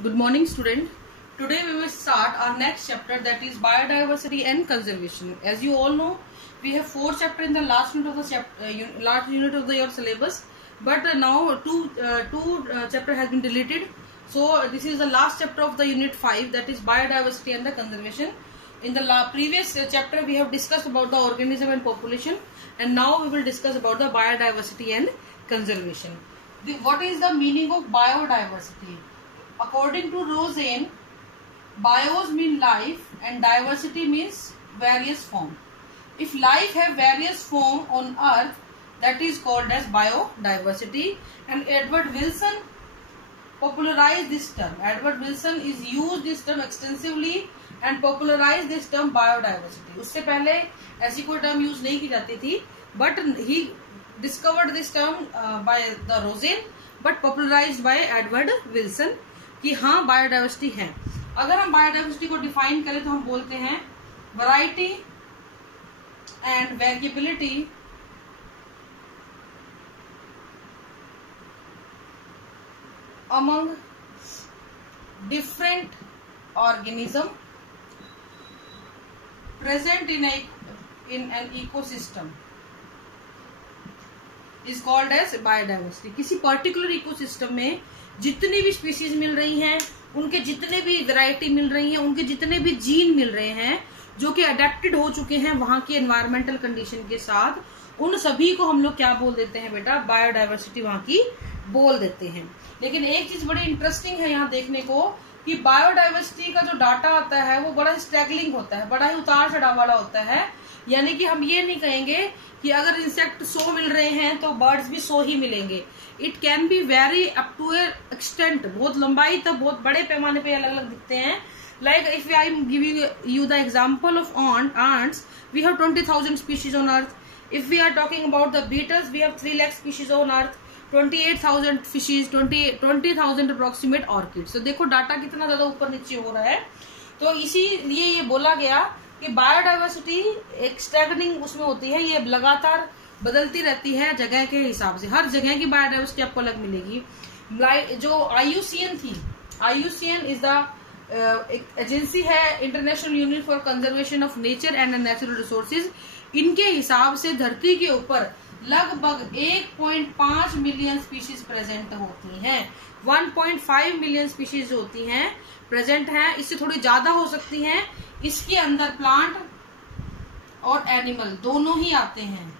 Good morning, student. Today we will start our next chapter, that is biodiversity and conservation. As you all know, we have 4 chapters in the last unit of the your syllabus, but now two chapter has been deleted. So this is the last chapter of the unit 5, that is biodiversity and the conservation. In the previous chapter we have discussed about the organism and population, and now we will discuss about the biodiversity and conservation. What is the meaning of biodiversity? According to Rosen, bios mean life and diversity means various form. If life have various form on earth, that is called as biodiversity. And Edward Wilson popularized this term. Edward Wilson is used this term extensively and popularized this term biodiversity. उससे पहले ऐसी कोई term use नहीं की जाती थी, but he discovered this term by the Rosen, but popularized by Edward Wilson. कि हाँ बायोडाइवर्सिटी है. अगर हम बायोडाइवर्सिटी को डिफाइन करें तो हम बोलते हैं variety and variability among different organism present in an ecosystem is called as biodiversity. किसी पर्टिकुलर इकोसिस्टम में जितनी भी स्पीशीज मिल रही हैं, उनके जितने भी वैरायटी मिल रही हैं, उनके जितने भी जीन मिल रहे हैं जो कि अडेप्टेड हो चुके हैं वहां की एनवायरमेंटल कंडीशन के साथ, उन सभी को हम लोग क्या बोल देते हैं बेटा? बायोडाइवर्सिटी वहां की बोल देते हैं. लेकिन एक चीज बड़ी इंटरेस्टिंग है यहाँ देखने को कि बायोडाइवर्सिटी का जो डाटा आता है वो बड़ा स्ट्रगलिंग होता है, बड़ा ही उतार चढ़ाव वाला होता है. यानी कि हम ये नहीं कहेंगे कि अगर इंसेक्ट 100 मिल रहे हैं तो बर्ड्स भी 100 ही मिलेंगे. It can be vary up to a extent, बहुत लंबाई तक बहुत बड़े पैमाने पे अलग अलग दिखते हैं. Like if I am giving you the example of ants, we have 20,000 species on earth. If we are talking about the beetles, we have 3 lakh species on earth, 28,000 fishes, 20,000 approximate orchids. तो देखो data कितना ज्यादा ऊपर नीचे हो रहा है. तो इसीलिए ये बोला गया कि बायोडाइवर्सिटी एक स्टैगनिंग उसमें होती है, ये लगातार बदलती रहती है जगह के हिसाब से. हर जगह की बायोडाइवर्सिटी आपको अलग मिलेगी. जो IUCN थी, IUCN इज द एक एजेंसी है, international union for conservation of nature and natural resources. इनके हिसाब से धरती के ऊपर लगभग 1.5 मिलियन स्पीशीज प्रेजेंट होती हैं. 1.5 मिलियन स्पीशीज होती हैं प्रेजेंट हैं. इससे थोड़ी ज्यादा हो सकती हैं. इसके अंदर प्लांट और एनिमल दोनों ही आते हैं.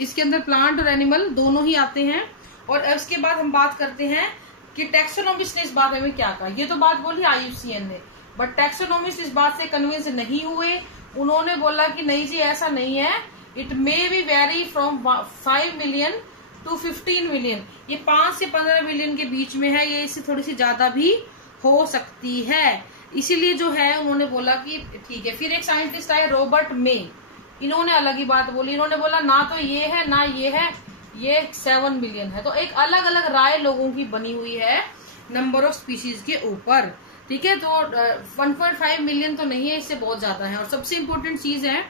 इसके अंदर प्लांट और एनिमल दोनों ही आते हैं. और इसके बाद हम बात करते हैं कि टैक्सोनॉमिस्ट ने इस बारे में क्या कहा. ये तो बात बोली IUCN ने, बट टैक्सोनॉमिस्ट इस बात से कन्विंस नहीं हुए. उन्होंने बोला कि नहीं जी ऐसा नहीं है, it may be vary from 5 million to 15 million. ये 5 से 15 मिलियन के बीच में है, ये इससे थोड़ी सी ज्यादा भी हो सकती है. इसीलिए जो है उन्होंने बोला कि ठीक है. फिर एक साइंटिस्ट आए रॉबर्ट मे, इन्होंने अलग ही बात बोली. इन्होंने बोला ना तो ये है ना ये है, ये 7 मिलियन है. तो एक अलग अलग राय लोगों की बनी हुई है नंबर ऑफ स्पीशीज के ऊपर. ठीक है, तो 1.5 मिलियन तो नहीं है, इससे बहुत ज्यादा है. और सबसे इम्पोर्टेंट चीज है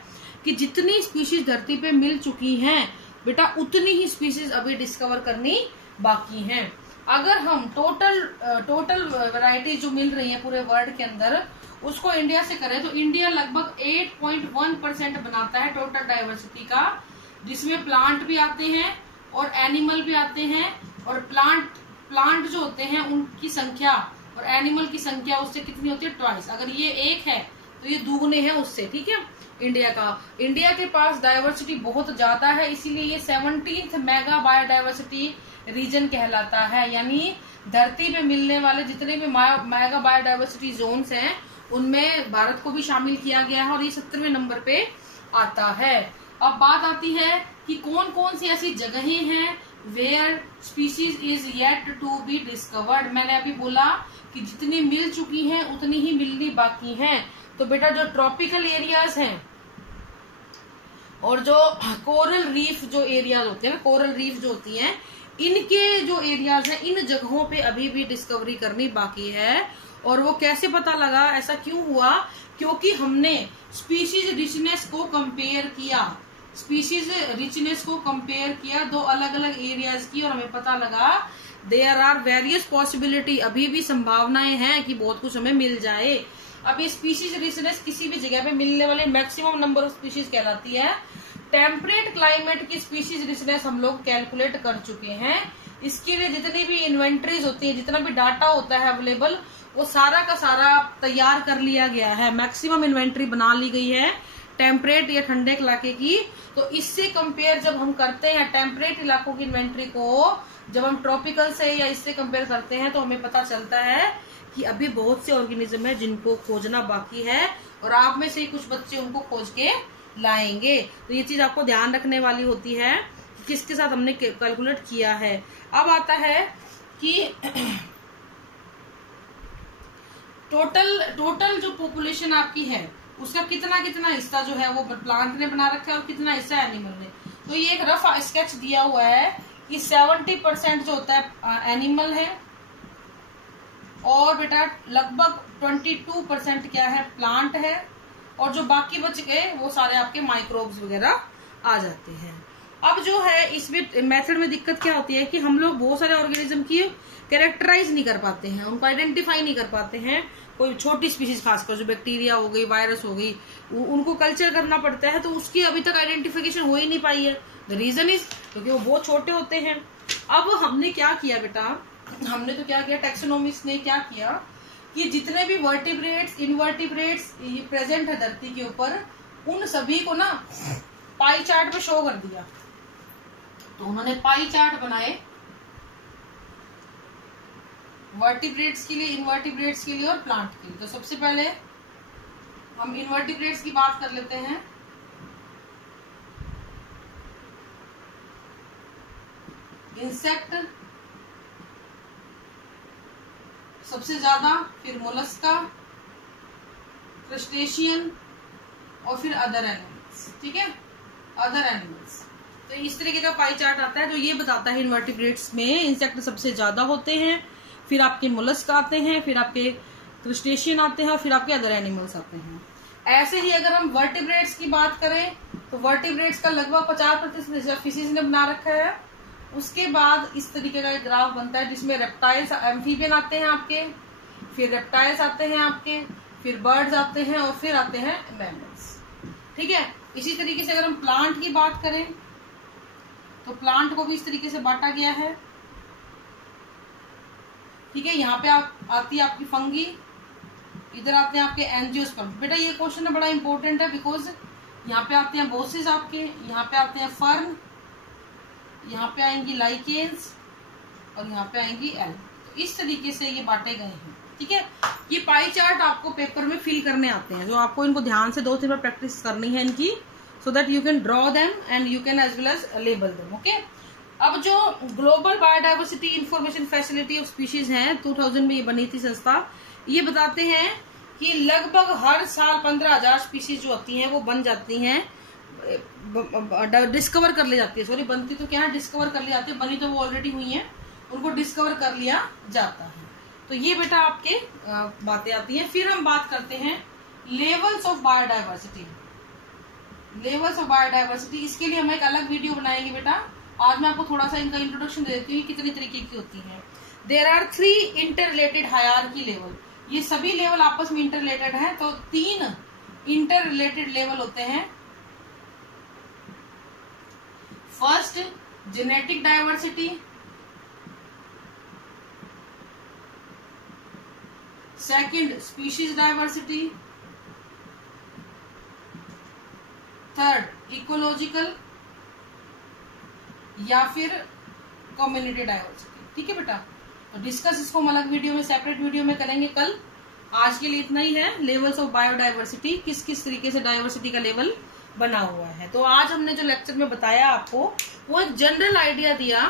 कि जितनी स्पीशीज धरती पे मिल चुकी हैं बेटा, उतनी ही स्पीशीज अभी डिस्कवर करनी बाकी हैं. अगर हम टोटल वैरायटी जो मिल रही है पूरे वर्ल्ड के अंदर उसको इंडिया से करें तो इंडिया लगभग 8.1% बनाता है टोटल डाइवर्सिटी का, जिसमें प्लांट भी आते हैं और एनिमल भी आते हैं. और प्लांट जो होते हैं उनकी संख्या और एनिमल की संख्या उससे कितनी होती है? ट्वाइस. अगर ये 1 है तो ये दुगने हैं उससे. ठीक है, इंडिया के पास डाइवर्सिटी बहुत ज्यादा है, इसीलिए ये 17th मेगा बायोडाइवर्सिटी रीजन कहलाता है. यानी धरती पे मिलने वाले जितने भी मेगा बायोडाइवर्सिटी जोन्स हैं उनमें भारत को भी शामिल किया गया है और ये 17वें नंबर पे आता है. अब बात आती है कि कौन कौन सी ऐसी जगहें हैं where species is yet to be discovered. मैंने अभी बोला कि जितनी मिल चुकी हैं उतनी ही मिलनी बाकी हैं. तो बेटा जो ट्रॉपिकल एरियाज हैं और जो कोरल रीफ जो एरियाज होते हैं, कोरल रीफ जो होती हैं, इनके जो एरियाज हैं इन जगहों पे अभी भी डिस्कवरी करनी बाकी है. और वो कैसे पता लगा, ऐसा क्यों हुआ? क्योंकि हमने स्पीशीज रिचनेस को कंपेयर किया. स्पीशीज रिचनेस को कंपेयर किया दो अलग अलग एरियाज की, और हमें पता लगा देयर आर वेरियस पॉसिबिलिटी, अभी भी संभावनाएं हैं कि बहुत कुछ हमें मिल जाए। अब ये स्पीशीज रिचनेस किसी भी जगह पे मिलने वाले मैक्सिमम नंबर ऑफ स्पीशीज कहलाती है। टेम्परेट क्लाइमेट की स्पीशीज रिचनेस हम लोग कैलकुलेट कर चुके हैं। इसके लिए जितनी भी इन्वेंट्रीज होती है, जितना भी डाटा होता है अवेलेबल, वो सारा का सारा तैयार कर लिया गया है। मैक्सिमम इन्वेंट्री बना ली गई है टेम्परेट या ठंडे इलाके की। तो इससे कंपेयर जब हम करते हैं टेम्परेट इलाकों की इन्वेंट्री को, जब हम ट्रॉपिकल से या इससे कंपेयर करते हैं, तो हमें पता चलता है कि अभी बहुत से ऑर्गेनिज्म है जिनको खोजना बाकी है, और आप में से कुछ बच्चे उनको खोज के लाएंगे। तो ये चीज आपको ध्यान रखने वाली होती है कि किसके साथ हमने कैलकुलेट किया है। अब आता है कि टोटल जो पॉपुलेशन आपकी है उसका कितना हिस्सा जो है वो प्लांट ने बना रखा है और कितना हिस्सा एनिमल ने। तो ये एक रफ स्केच दिया हुआ है कि 70% जो होता है एनिमल है, और बेटा लगभग 22% क्या है, प्लांट है, और जो बाकी बच गए वो सारे आपके माइक्रोब्स वगैरह आ जाते हैं। अब जो है इसमें मेथड में दिक्कत क्या होती है कि हम लोग बहुत सारे ऑर्गेनिज्म की कैरेक्टराइज नहीं कर पाते हैं, उनको आइडेंटिफाई नहीं कर पाते हैं। कोई छोटी स्पीशीज खासकर जो बैक्टीरिया हो गई, वायरस हो गई, उनको कल्चर करना पड़ता है, तो उसकी अभी तक आइडेंटिफिकेशन हो ही नहीं पाई है। द रीजन इज क्योंकि वो बहुत छोटे होते हैं। अब हमने क्या किया बेटा, हमने तो क्या किया, टैक्सोनॉमिस्ट ने क्या किया कि जितने भी वर्टिब्रेट्स इनवर्टिब्रेट्स प्रेजेंट है धरती के ऊपर, उन सभी को ना पाई चार्ट पे शो कर दिया। तो उन्होंने पाई चार्ट बनाए वर्टिब्रेट्स के लिए, इनवर्टिब्रेट्स के लिए और प्लांट के लिए। तो सबसे पहले हम इनवर्टिब्रेट्स की बात कर लेते हैं। इंसेक्ट सबसे ज्यादा, फिर मोलस्का, क्रस्टेशियन और फिर अदर एनिमल्स। ठीक है, अदर एनिमल्स। तो इस तरीके का पाई चार्ट आता है जो ये बताता है इनवर्टिब्रेट्स में इंसेक्ट सबसे ज्यादा होते हैं, फिर आपके मोलस्क आते हैं, फिर आपके क्रस्टेशियन आते हैं और फिर आपके अदर एनिमल्स आते हैं। ऐसे ही अगर हम वर्टिब्रेट्स की बात करें तो वर्टिब्रेट्स का लगभग 50% फिशिज ने बना रखा है। उसके बाद इस तरीके का एक ग्राफ बनता है जिसमें रेप्टाइल्स, एम्फीबियन आते हैं आपके, फिर रेप्टाइल्स आते हैं आपके, फिर बर्ड्स आते हैं और फिर आते हैं मैमल्स। ठीक है, इसी तरीके से अगर हम प्लांट की बात करें तो प्लांट को भी इस तरीके से बांटा गया है। ठीक है, यहाँ पे आती है आपकी फंगी, इधर आते हैं आपके एंजियोस्पर्म। बेटा ये क्वेश्चन बड़ा इंपॉर्टेंट है बिकॉज यहाँ पे आते हैं बोसिस आपके, यहाँ पे आते हैं फर्न, यहाँ पे आएंगी लाइकेन्स और यहाँ पे आएंगी एल। तो इस तरीके से ये बांटे गए हैं। ठीक है, ये पाई चार्ट आपको पेपर में फिल करने आते हैं, जो आपको इनको ध्यान से 2-3 बार प्रैक्टिस करनी है इनकी, so that you can draw them and you can as well as label them. Okay, अब जो global biodiversity information facility of species है 2000 में ये बनी थी संस्था, ये बताते हैं कि लगभग हर साल 15,000 स्पीशीज जो होती हैं वो बन जाती हैं, डिस्कवर कर ली जाती है। सॉरी, बनती तो क्या है, डिस्कवर कर ली जाती है, बनी तो वो ऑलरेडी हुई है, उनको डिस्कवर कर लिया जाता है। तो ये बेटा आपके बातें आती हैं। फिर हम बात करते हैं levels of biodiversity. Levels of biodiversity, इसके लिए हम एक अलग वीडियो बनाएंगे बेटा। आज मैं आपको थोड़ा सा इनका इंट्रोडक्शन दे देती हूँ कितनी तरीके की होती है। There are 3 interrelated hierarchy level. ये सभी लेवल आपस में इंटररिलेटेड हैं, तो 3 इंटररिलेटेड लेवल होते हैं। First, genetic diversity, second species diversity, third ecological या फिर कम्युनिटी डाइवर्सिटी। ठीक है बेटा, तो डिस्कस इसको हम अलग वीडियो में, सेपरेट वीडियो में करेंगे कल। आज के लिए इतना ही है। लेवल्स ऑफ बायोडाइवर्सिटी, किस किस तरीके से डाइवर्सिटी का लेवल बना हुआ है। तो आज हमने जो लेक्चर में बताया आपको, वो एक जनरल आइडिया दिया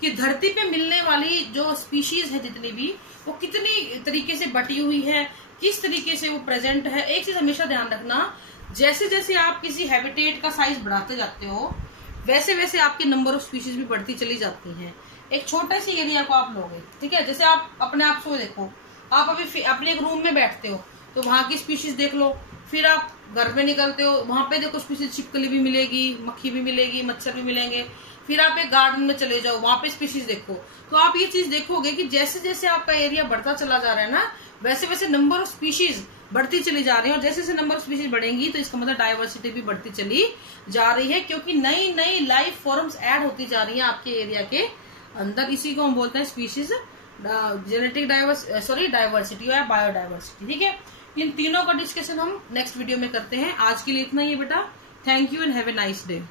कि धरती पे मिलने वाली जो स्पीशीज है जितनी भी, वो कितनी तरीके से बटी हुई है, किस तरीके से वो प्रेजेंट है। एक चीज हमेशा ध्यान रखना, जैसे जैसे आप किसी हैबिटेट का साइज बढ़ाते जाते हो वैसे वैसे आपके नंबर ऑफ स्पीशीज भी बढ़ती चली जाती हैं। एक छोटे सी एरिया को आप लोगे, ठीक है, जैसे आप अपने आप से देखो, आप अभी अपने एक रूम में बैठते हो तो वहां की स्पीशीज देख लो, फिर आप घर में निकलते हो, वहां पे देखो स्पीशीज छिपकली भी मिलेगी, मक्खी भी मिलेगी, मच्छर भी मिलेंगे। फिर आप एक गार्डन में चले जाओ, वहां पे स्पीशीज देखो। तो आप ये चीज देखोगे कि जैसे जैसे आपका एरिया बढ़ता चला जा रहा है ना, वैसे वैसे नंबर ऑफ स्पीशीज बढ़ती चली जा रही है। और जैसे जैसे नंबर ऑफ स्पीशीज बढ़ेंगी तो इसका मतलब डायवर्सिटी भी बढ़ती चली जा रही है, क्योंकि नई नई लाइफ फॉर्म्स ऐड होती जा रही है आपके एरिया के अंदर। इसी को हम बोलते हैं स्पीशीज जेनेटिक डायवर्सिटी या बायोडायवर्सिटी। ठीक है, इन तीनों का डिस्कशन हम नेक्स्ट वीडियो में करते हैं। आज के लिए इतना ही बेटा। Thank you and have a nice day.